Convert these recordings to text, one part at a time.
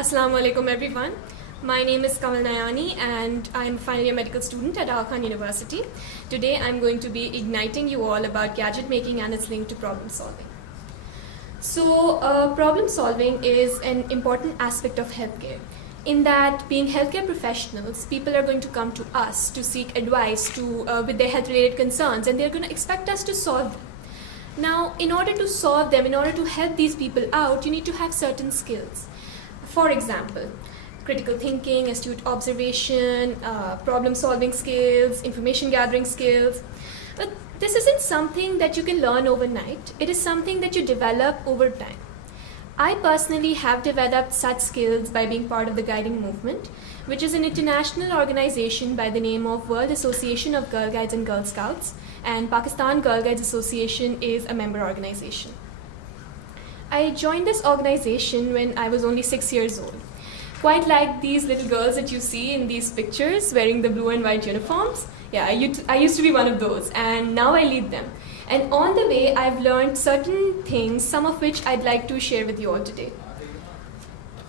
Assalamu alaikum everyone. My name is Kamal Nayani and I'm a final year medical student at Aga Khan University. Today I'm going to be igniting you all about gadget making and its link to problem solving. So problem solving is an important aspect of healthcare. In that, being healthcare professionals, people are going to come to us to seek advice with their health related concerns, and they're going to expect us to solve them. Now, in order to solve them, in order to help these people out, you need to have certain skills. For example, critical thinking, astute observation, problem-solving skills, information gathering skills. But this isn't something that you can learn overnight. It is something that you develop over time. I personally have developed such skills by being part of the Guiding Movement, which is an international organization by the name of World Association of Girl Guides and Girl Scouts, and Pakistan Girl Guides Association is a member organization. I joined this organization when I was only 6 years old. Quite like these little girls that you see in these pictures wearing the blue and white uniforms. Yeah, I used to be one of those, and now I lead them. And on the way, I've learned certain things, some of which I'd like to share with you all today.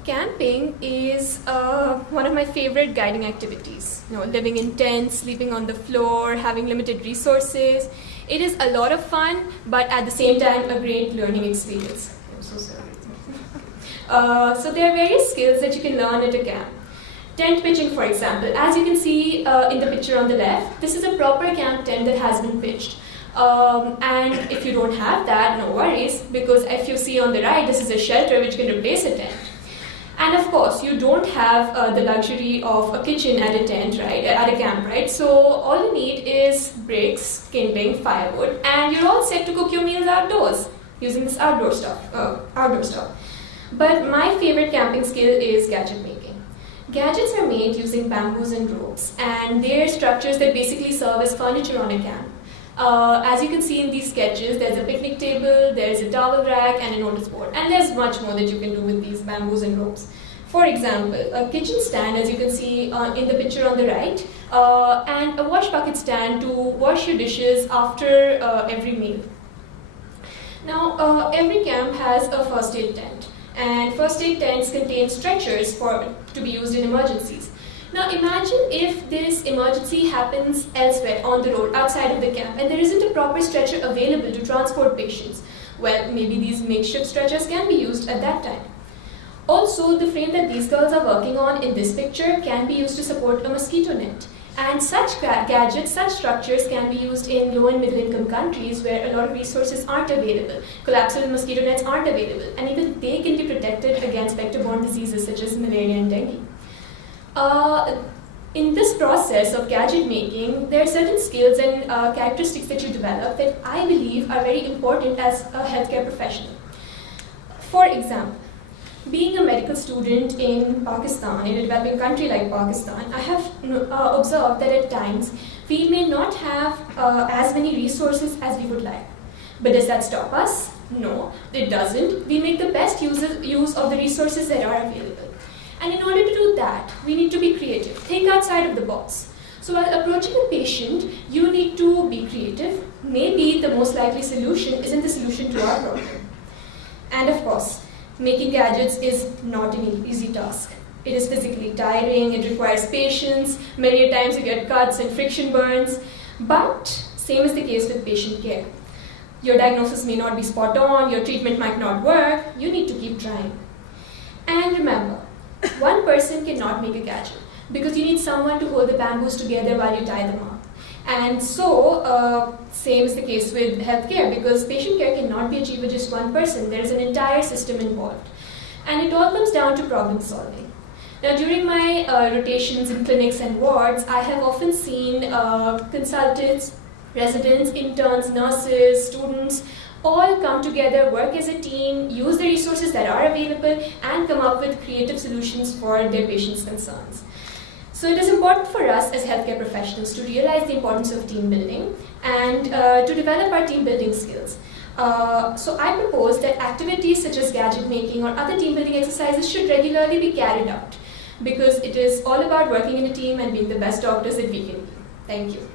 Camping is one of my favorite guiding activities. Living in tents, sleeping on the floor, having limited resources. It is a lot of fun, but at the same time, a great learning experience. I'm so sorry. So there are various skills that you can learn at a camp. Tent pitching, for example. As you can see in the picture on the left, this is a proper camp tent that has been pitched. And if you don't have that, no worries, because if you see on the right, this is a shelter which can replace a tent. And of course, you don't have the luxury of a kitchen at a tent, right? At a camp, right? So all you need is bricks, kindling, firewood, and you're all set to cook your meals outdoors using this outdoor stuff. But my favorite camping skill is gadget making. Gadgets are made using bamboos and ropes, and they're structures that basically serve as furniture on a camp. As you can see in these sketches, there's a picnic table, there's a towel rack, and a notice board. And there's much more that you can do with these bamboos and ropes. For example, a kitchen stand, as you can see in the picture on the right, and a wash bucket stand to wash your dishes after every meal. Now, every camp has a first aid tent, and first aid tents contain stretchers to be used in emergencies. Now imagine if this emergency happens elsewhere on the road outside of the camp and there isn't a proper stretcher available to transport patients. Well, maybe these makeshift stretchers can be used at that time. Also, the frame that these girls are working on in this picture can be used to support a mosquito net. And such gadgets, such structures can be used in low and middle income countries where a lot of resources aren't available. Collapsible mosquito nets aren't available, and even they can be protected against vector-borne diseases such as malaria and dengue. In this process of gadget making, there are certain skills and characteristics that you develop that I believe are very important as a healthcare professional. For example, being a medical student in Pakistan, in a developing country like Pakistan, I have observed that at times we may not have as many resources as we would like. But does that stop us? No, it doesn't. We make the best use of the resources that are available. And in order to do that, we need to be creative, think outside of the box. So while approaching a patient, you need to be creative. Maybe the most likely solution isn't the solution to our problem. And of course, making gadgets is not an easy task. It is physically tiring, it requires patience, many times you get cuts and friction burns, but same is the case with patient care. Your diagnosis may not be spot on, your treatment might not work, you need to keep trying. And remember, one person cannot make a gadget because you need someone to hold the bamboos together while you tie them up. And so, same is the case with healthcare because patient care cannot be achieved with just one person. There is an entire system involved. And it all comes down to problem solving. Now, during my rotations in clinics and wards, I have often seen consultants, residents, interns, nurses, students, all come together, work as a team, use the resources that are available, and come up with creative solutions for their patients' concerns. So it is important for us as healthcare professionals to realize the importance of team building and to develop our team building skills. So I propose that activities such as gadget making or other team building exercises should regularly be carried out because it is all about working in a team and being the best doctors that we can be. Thank you.